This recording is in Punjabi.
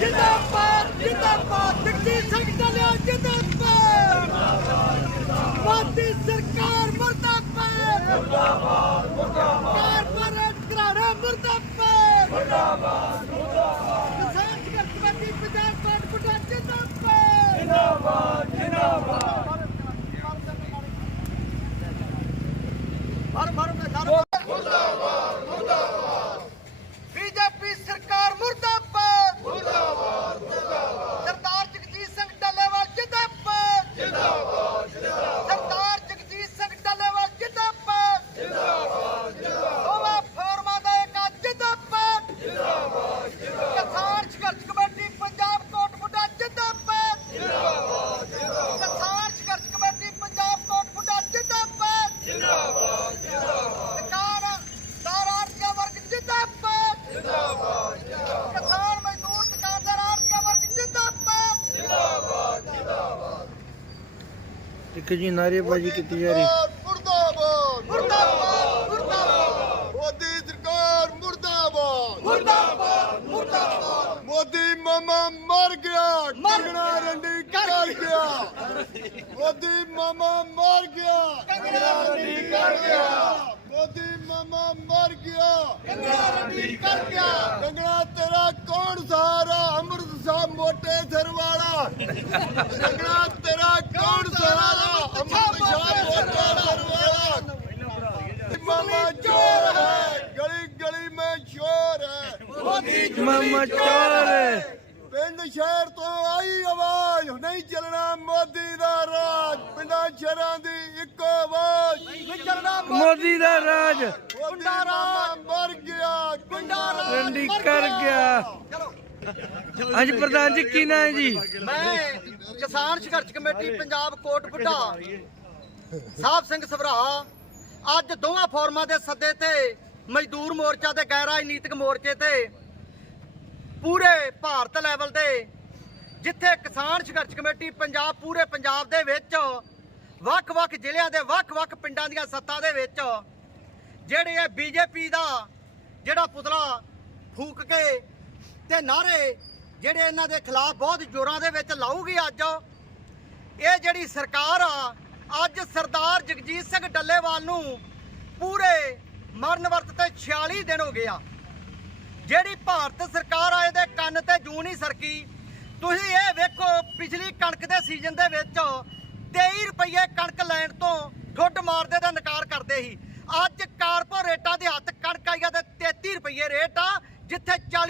ਜਿੰਦਾਬਾਦ ਜਿੰਦਾਬਾਦ ਜਗਜੀਤ ਸਿੰਘ ਢੱਲਿਆ ਜਿੰਦਾਬਾਦ। ਮੋਦੀ ਸਰਕਾਰ ਮੁਰਦਾਬਾਦ। ਮੁਰਦਾਬਾਦ ਮੁਰਦਾਬਾਦ। ਕਾਰਪੋਰੇਟ ਘਰਾਣਾ ਮੁਰਦਾਬਾਦ ਮੁਰਦਾਬਾਦ ਕਿਸਾਨ ਸੰਘਰਸ਼ ਕਮੇਟੀ ਪੰਜਾਬ ਕੋਟਪੁਰਾ ਜਿੰਦਾਬਾਦ ਜਿੰਦਾਬਾਦ ਜਿੰਦਾਬਾਦ ਮਰ ਮਰ ਮੁਰਦਾਬਾਦ ਮੁਰਦਾਬਾਦ ਬੀਜੇਪੀ ਸਰਕਾਰ ਮੁਰਦਾਬਾਦ ਮੁਰਦਾਬਾਦ ਮੁਰਦਾਬਾਦ ਸਰਦਾਰ ਜਗਜੀਤ ਸਿੰਘ ਡੱਲੇਵਾਲ ਜਿੰਦਾਬਾਦ ਜਿੰਦਾਬਾਦ ਜਿੰਦਾਬਾਦ ਸਰਦਾਰ ਜਗਜੀਤ ਸਿੰਘ ਡੱਲੇਵਾਲ ਜਿੰਦਾਬਾਦ ਜਿੰਦਾਬਾਦ ਜਿੰਦਾਬਾਦ ਦੋਵਾਂ ਫੋਰਮਾਂ ਦਾ ਇੱਕ ਜਿੰਦਾਬਾਦ ਜਿੰਦਾਬਾਦ ਜਿੰਦਾਬਾਦ ਕਿਸਾਨ ਸੰਘਰਸ਼ ਕਮੇਟੀ ਪੰਜਾਬ ਕੋਟਪੁਰਾ ਜਿੰਦਾਬਾਦ ਜਿੰਦਾਬਾਦ ਜਿੰਦਾਬਾਦ ਕਿਸਾਨ ਸੰਘਰਸ਼ ਕਮੇਟੀ ਪੰਜਾਬ ਕੋਟਪੁਰਾ ਜਿੰਦਾਬਾਦ ਜਿੰਦਾਬਾਦ ਜਿੰਦਾਬਾਦ ਕਿਸਾਨ ਦਾਰ ਆਰਥਿਕ ਵਰਗ ਜਿੰਦਾਬਾਦ ਜਿੰਦਾਬਾਦ ਜਿੰਦਾਬਾਦ ਕਿਸਾਨ ਮਜ਼ਦੂਰ ਦੁਕਾਨਦਾਰ ਆਰਥਿਕ ਵਰਗ ਜਿੰਦਾਬਾਦ ਇੱਕ ਜੀ ਨਾਰੇਬਾਜ਼ੀ ਕੀਤੀ ਜਾ ਰਹੀ। ਮੁਰਦਾਬਾਦ ਮੁਰਦਾਬਾਦ ਮੁਰਦਾਬਾਦ। ਮੋਦੀ ਸਰਕਾਰ ਮੁਰਦਾਬਾਦ। ਮੁਰਦਾਬਾਦ ਮੁਰਦਾਬਾਦ। ਮੋਦੀ ਮਾਮਾ ਮਰ ਗਿਆ ਕੰਗਣਾ। ਰੰਡੀ ਕਰ ਗਿਆ। ਮੋਦੀ ਮਾਮਾ ਮਰ ਗਿਆ ਕੰਗਣਾ ਰੰਡੀ ਕਰ ਗਿਆ। ਮੋਦੀ ਮਾਮਾ ਮਰ ਗਿਆ ਕੰਗਣਾ ਰੰਡੀ ਕਰ ਗਿਆ। ਕੰਗਣਾ ਤੇਰਾ ਕੌਣ ਸਹਾਰਾ? ਅੰਮ੍ਰਿਤ ਸਾਹਿਬ ਮੋਟੇ ਸਿਰ ਵਾਲਾ। ਕੰਗਣਾ ਤੇਰਾ ਕੌਣ ਸਿਰ ਮਾਮਾ ਚੋਰ ਹੈ। ਗਲੀ ਗਲੀ ਮੈਂ ਸ਼ੋਰ ਹੈ ਮੋਦੀ ਮਾਮਾ ਚੋਰ ਪਿੰਡ ਸ਼ਹਿਰ ਤੋਂ ਆਈ ਆਵਾਜ਼ ਨਹੀਂ ਚੱਲਣਾ ਮੋਦੀ ਦਾ ਰਾਜ। ਪਿੰਡਾਂ ਸ਼ਹਿਰਾਂ ਦੀ ਇੱਕੋ ਆਵਾਜ਼। ਵਿਚਰਨਾ ਮੋਦੀ ਦਾ ਰਾਜ। ਮੋਦੀ ਮਾਮਾ ਮਰ ਗਿਆ। ਗੁੰਡਾ ਰਾਜ ਰੰਡੀ ਕਰ ਗਿਆ। ਹਾਂਜੀ ਪ੍ਰਧਾਨ ਜੀ, ਕੀ ਨਾਂ ਹੈ ਜੀ? ਮੈਂ ਕਿਸਾਨ ਸੰਘਰਸ਼ ਕਮੇਟੀ, ਪੰਜਾਬ ਕੋਟ ਬੁੱਢਾ ਸਾਹਿਬ ਸਿੰਘ ਸਭਰਾ, ਅੱਜ ਦੋਵਾਂ ਫੋਰਮਾਂ ਦੇ ਸੱਦੇ ਤੇ, ਮਜ਼ਦੂਰ ਮੋਰਚਾ ਤੇ ਗੈਰ ਰਾਜਨੀਤਿਕ ਮੋਰਚੇ ਤੇ, ਪੂਰੇ ਭਾਰਤ ਲੈਵਲ ਤੇ, ਜਿੱਥੇ ਕਿਸਾਨ ਸੰਘਰਸ਼ ਕਮੇਟੀ ਪੰਜਾਬ, ਪੂਰੇ ਪੰਜਾਬ ਦੇ ਵਿੱਚ, ਵੱਖ-ਵੱਖ ਜ਼ਿਲ੍ਹਿਆਂ ਦੇ ਵੱਖ-ਵੱਖ ਪਿੰਡਾਂ ਦੀਆਂ ਸੱਤਾਂ ਦੇ ਵਿੱਚ, ਜਿਹੜੇ ਇਹ ਬੀਜੇਪੀ ਦਾ ਜਿਹੜਾ ਪੁਤਲਾ ਫੂਕ ਕੇ ਤੇ ਨਾਰੇ ਜਿਹੜੇ ਇਹਨਾਂ ਦੇ ਖਿਲਾਫ ਬਹੁਤ ਜ਼ੋਰਾਂ ਦੇ ਵਿੱਚ ਲਾਊਗੀ ਅੱਜ, ਇਹ ਜਿਹੜੀ ਸਰਕਾਰ ਆ, ਅੱਜ ਸਰਦਾਰ ਜਗਜੀਤ ਸਿੰਘ ਡੱਲੇਵਾਲ ਨੂੰ ਪੂਰੇ ਮਰਨ ਵਰਤ ਤੇ 46 ਦਿਨ ਹੋ ਗਏ ਜਿਹੜੀ ਭਾਰਤ ਸਰਕਾਰ ਆ, ਇਹਦੇ ਕੰਨ ਤੇ ਜੂੰ ਨਹੀਂ ਸਰਕੀ। ਤੁਸੀਂ ਇਹ ਵੇਖੋ, ਪਿਛਲੀ ਕਣਕ ਦੇ ਸੀਜ਼ਨ ਦੇ ਵਿੱਚ 23 ਰੁਪਏ ਕਣਕ ਲੈਣ ਤੋਂ ਠੁੱਡ ਮਾਰਦੇ ਦਾ ਨਕਾਰ ਕਰਦੇ ਸੀ। ਅੱਜ ਕਾਰਪੋਰੇਟਾਂ ਦੇ ਹੱਥ ਕਣਕ ਆਈਆ ਤੇ 33 ਰੁਪਏ ਰੇਟ ਆ, ਜਿੱਥੇ 40